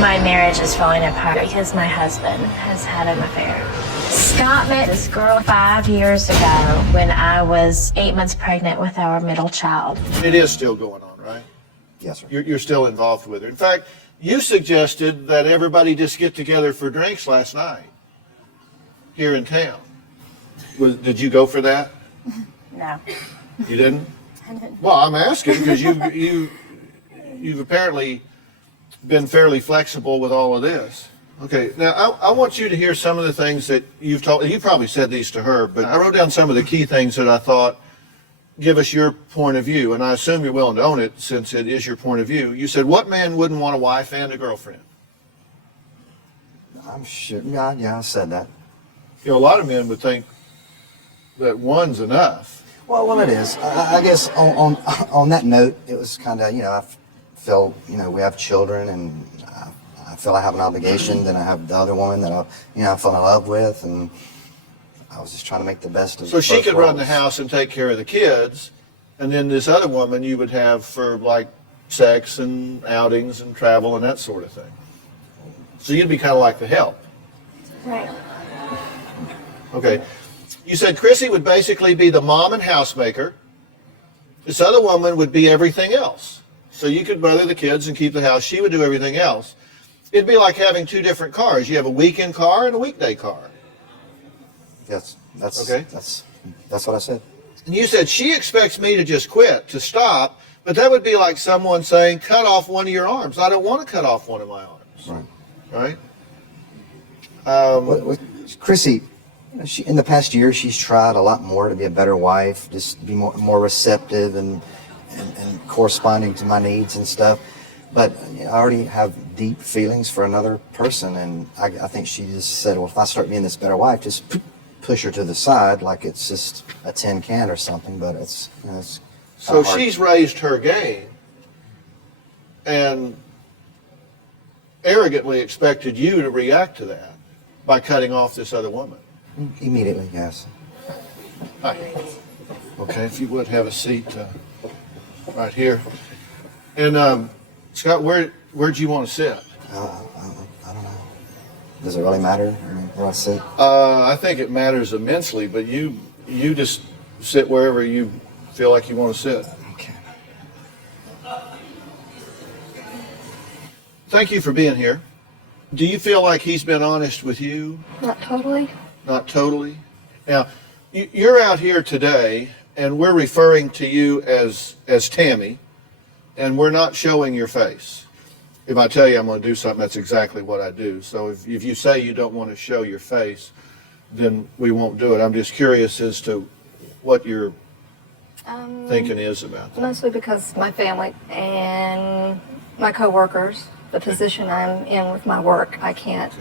My marriage is falling apart because my husband has had an affair. Scott met this girl 5 years ago when I was 8 months pregnant with our middle child. It is still going on, right? Yes, sir. You're still involved with her. In fact, you suggested that everybody just get together for drinks last night here in town. Did you go for that? No. You didn't? I didn't. Well, I'm asking because you've apparently been fairly flexible with all of this. Okay, now I want you to hear some of the things that you've told. You probably said these to her, but I wrote down some of the key things that I thought give us your point of view, and I assume you're willing to own it since it is your point of view. You said, what man wouldn't want a wife and a girlfriend? I'm sure. Yeah, I said that. You know, a lot of men would think that one's enough. Well, it is. I guess on that note, it was kind of, I feel, we have children, and I feel I have an obligation. Then I have the other woman that I fell in love with, and I was just trying to make the best of it. So she could run the house and take care of the kids, and then this other woman you would have for like sex and outings and travel and that sort of thing. So you'd be kind of like the help. Right. Okay. You said Chrissy would basically be the mom and housemaker. This other woman would be everything else. So you could mother the kids and keep the house. She would do everything else. It'd be like having two different cars. You have a weekend car and a weekday car. Yes, that's okay. That's what I said. And you said she expects me to just quit, to stop, but that would be like someone saying, cut off one of your arms. I don't want to cut off one of my arms. Right. Right? Chrissy, in the past year, she's tried a lot more to be a better wife, just be more receptive and corresponding to my needs and stuff. But I already have deep feelings for another person, and I think she just said, well, if I start being this better wife, just push her to the side like it's just a tin can or something. But it's so she's raised her game and arrogantly expected you to react to that by cutting off this other woman. Immediately, yes. Hi. Okay, if you would have a seat right here. And Scott, where'd you want to sit? I don't know. Does it really matter where I sit? I think it matters immensely, but you just sit wherever you feel like you want to sit. Okay. Thank you for being here. Do you feel like he's been honest with you? Not totally. Not totally? Now, you're out here today, and we're referring to you as Tammy, and we're not showing your face. If I tell you I'm going to do something, that's exactly what I do. So if you say you don't want to show your face, then we won't do it. I'm just curious as to what your thinking is about that. Mostly because my family and my coworkers, the position I'm in with my work, I can't,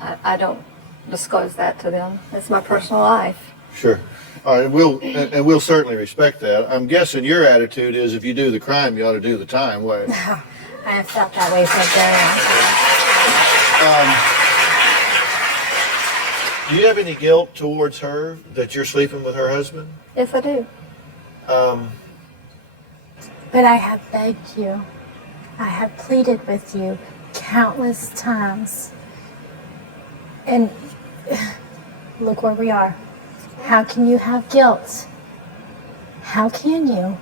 I don't disclose that to them. It's my personal life. Sure. All right, we'll certainly respect that. I'm guessing your attitude is if you do the crime, you ought to do the time. What? I have felt that way for a very long time. Do you have any guilt towards her that you're sleeping with her husband? Yes, I do. But I have begged you. I have pleaded with you countless times. And look where we are. How can you have guilt? How can you?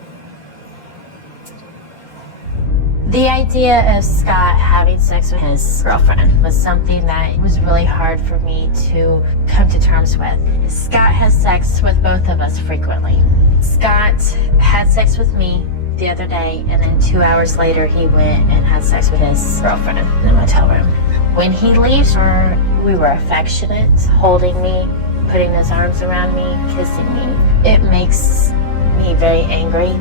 The idea of Scott having sex with his girlfriend was something that was really hard for me to come to terms with. Scott has sex with both of us frequently. Scott had sex with me the other day, and then 2 hours later he went and had sex with his girlfriend in the motel room. When he leaves her, we were affectionate, holding me, putting his arms around me, kissing me. It makes me very angry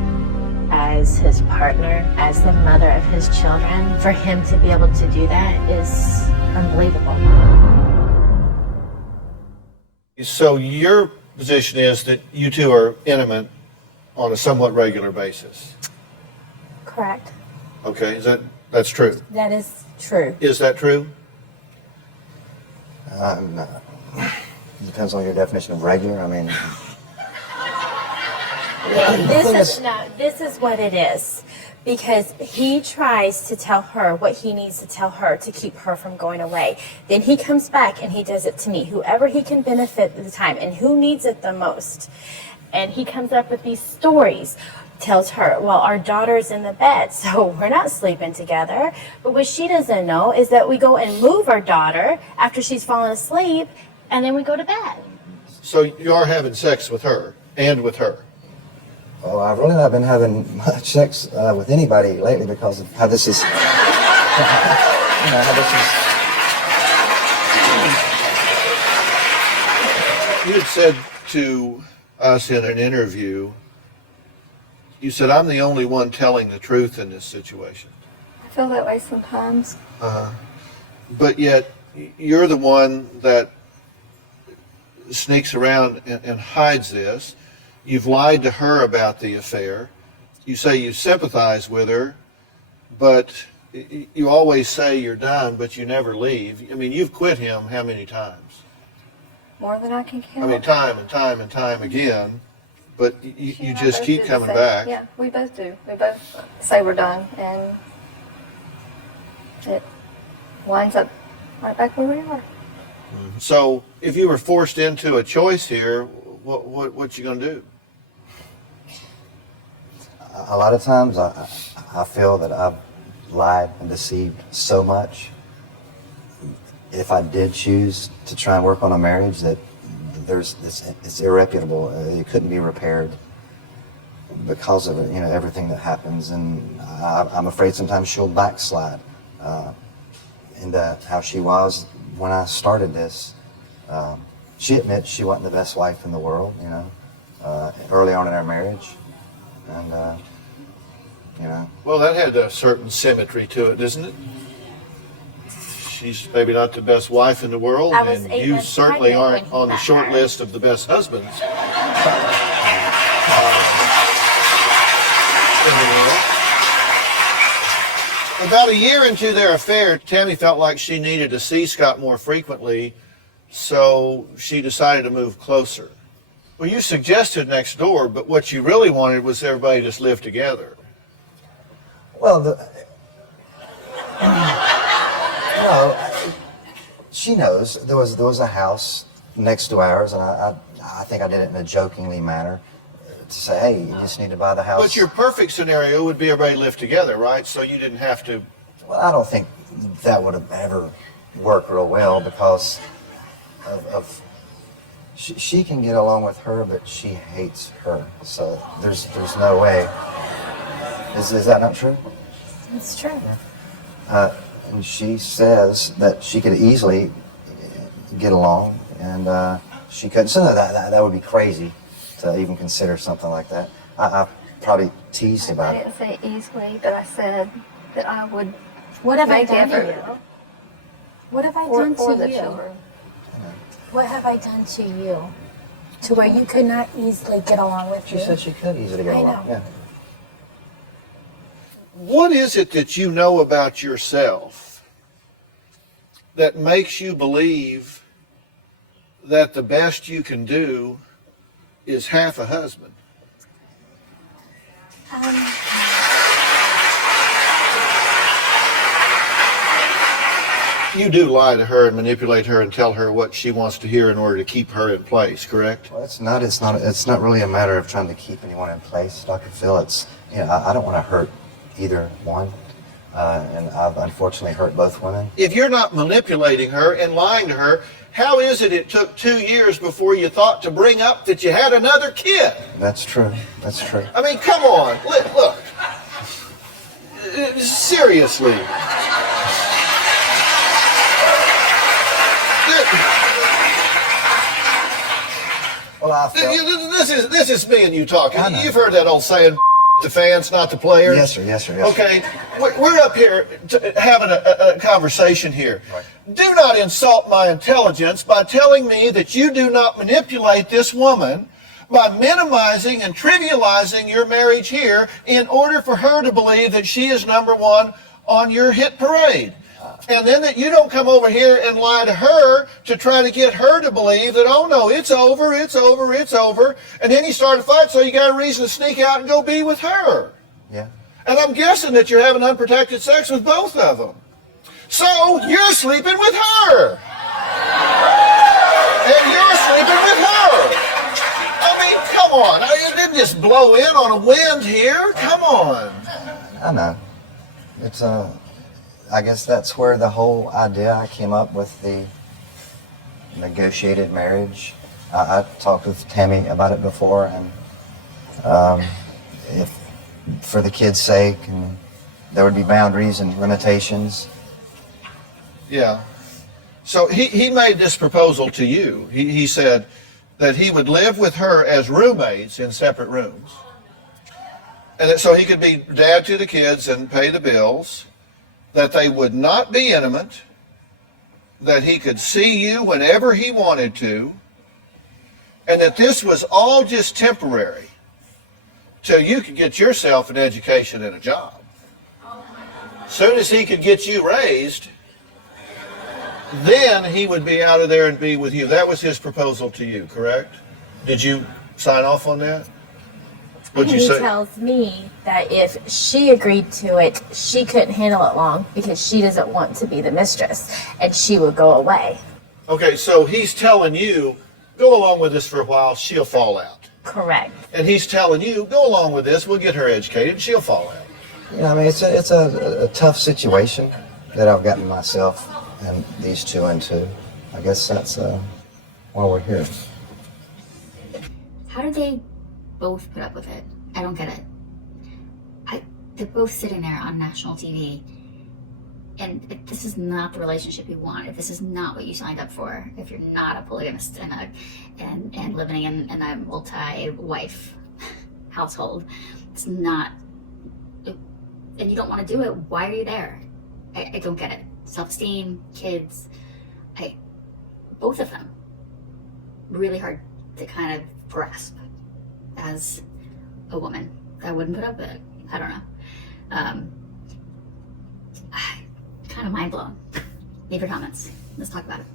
as his partner, as the mother of his children. For him to be able to do that is unbelievable. So your position is that you two are intimate on a somewhat regular basis. Correct. Okay, that's true? That is true. Is that true? No. Depends on your definition of regular. I mean, This is what it is. because he tries to tell her what he needs to tell her to keep her from going away. Then he comes back and he does it to me, whoever he can benefit at the time and who needs it the most. And he comes up with these stories, tells her, well, our daughter's in the bed, so we're not sleeping together. But what she doesn't know is that we go and move our daughter after she's fallen asleep, and then we go to bed. So you are having sex with her and with her. Oh, I've really not been having much sex with anybody lately because of how this is. How this is. You had said to us in an interview, you said, I'm the only one telling the truth in this situation. I feel that way sometimes. But yet, you're the one that sneaks around and hides this. You've lied to her about the affair. You say you sympathize with her, but you always say you're done, but you never leave. I mean, you've quit him how many times? More than I can count. I mean, time and time and time again, but you She and I just both keep do the coming same. back. Yeah, we both do. We both say we're done, and it winds up right back where we are. So if you were forced into a choice here, what you gonna do? A lot of times I feel that I've lied and deceived so much. If I did choose to try and work on a marriage, that there's this, it's irreparable. It couldn't be repaired because of it, everything that happens. And I'm afraid sometimes she'll backslide into how she was when I started this. She admits she wasn't the best wife in the world, early on in our marriage. And, Well, that had a certain symmetry to it, doesn't it? She's maybe not the best wife in the world, I was and 8 you months certainly pregnant aren't when he on the met short her. list of the best husbands in the world. About a year into their affair, Tammy felt like she needed to see Scott more frequently, so she decided to move closer. Well, you suggested next door, but what you really wanted was everybody to just live together. well, she knows there was a house next to ours, and I think I did it in a jokingly manner to say, hey, you just need to buy the house. But your perfect scenario would be everybody live together, right? So you didn't have to. Well, I don't think that would have ever worked real well because of she can get along with her, but she hates her. So there's no way. Is that not true? It's true. And she says that she could easily get along, and she couldn't. So that would be crazy to even consider something like that. I probably teased I about it. didn't say easily, but I said that I would What have I make done to effort you? What have I for, done for to the you? children. What have I done to you? To where you could not easily get along with She me? said she could easily get I along. know. Yeah. What is it that you know about yourself that makes you believe that the best you can do is half a husband? You do lie to her and manipulate her and tell her what she wants to hear in order to keep her in place, correct? Well, it's not really a matter of trying to keep anyone in place, Dr. Phil. It's, I don't want to hurt either one, and I've unfortunately hurt both women. If you're not manipulating her and lying to her, how is it took 2 years before you thought to bring up that you had another kid? That's true. That's true. I mean, come on, look. Seriously. Well, I felt, This is me and you talking. I know. You've heard that old saying, the fans, not the players. Yes, sir. Yes, sir. Yes, sir. Okay, we're up here having a conversation here. Right. Do not insult my intelligence by telling me that you do not manipulate this woman by minimizing and trivializing your marriage here in order for her to believe that she is number one on your hit parade. And then that you don't come over here and lie to her to try to get her to believe that, oh no, it's over, it's over, it's over. And then you start a fight, so you got a reason to sneak out and go be with her. Yeah. And I'm guessing that you're having unprotected sex with both of them. So you're sleeping with her. And you're sleeping with her. I mean, come on. It didn't just blow in on a wind here. Come on. I know. It's I guess that's where the whole idea I came up with the negotiated marriage. I talked with Tammy about it before, and if for the kids' sake, and there would be boundaries and limitations. Yeah. So he made this proposal to you. He said that he would live with her as roommates in separate rooms. And that so he could be dad to the kids and pay the bills, that they would not be intimate, that he could see you whenever he wanted to, and that this was all just temporary till you could get yourself an education and a job. Soon as he could get you raised, then he would be out of there and be with you. That was his proposal to you, correct? Did you sign off on that? What'd you He say? tells me that if she agreed to it, she couldn't handle it long because she doesn't want to be the mistress, and she would go away. Okay, so he's telling you, go along with this for a while, she'll fall out. Correct. And he's telling you, go along with this, we'll get her educated, and she'll fall out. You know, I mean, it's a tough situation that I've gotten myself and these two into. I guess that's why we're here. How did they both put up with it? I don't get it. They're both sitting there on national TV, and if this is not the relationship you want, if this is not what you signed up for, if you're not a polygamist and living in a multi-wife household, it's not, and you don't want to do it, why are you there? I don't get it. Self-esteem, kids, both of them, really hard to kind of grasp as a woman. I wouldn't put up with it. I don't know. Kind of mind blown. Leave your comments. Let's talk about it.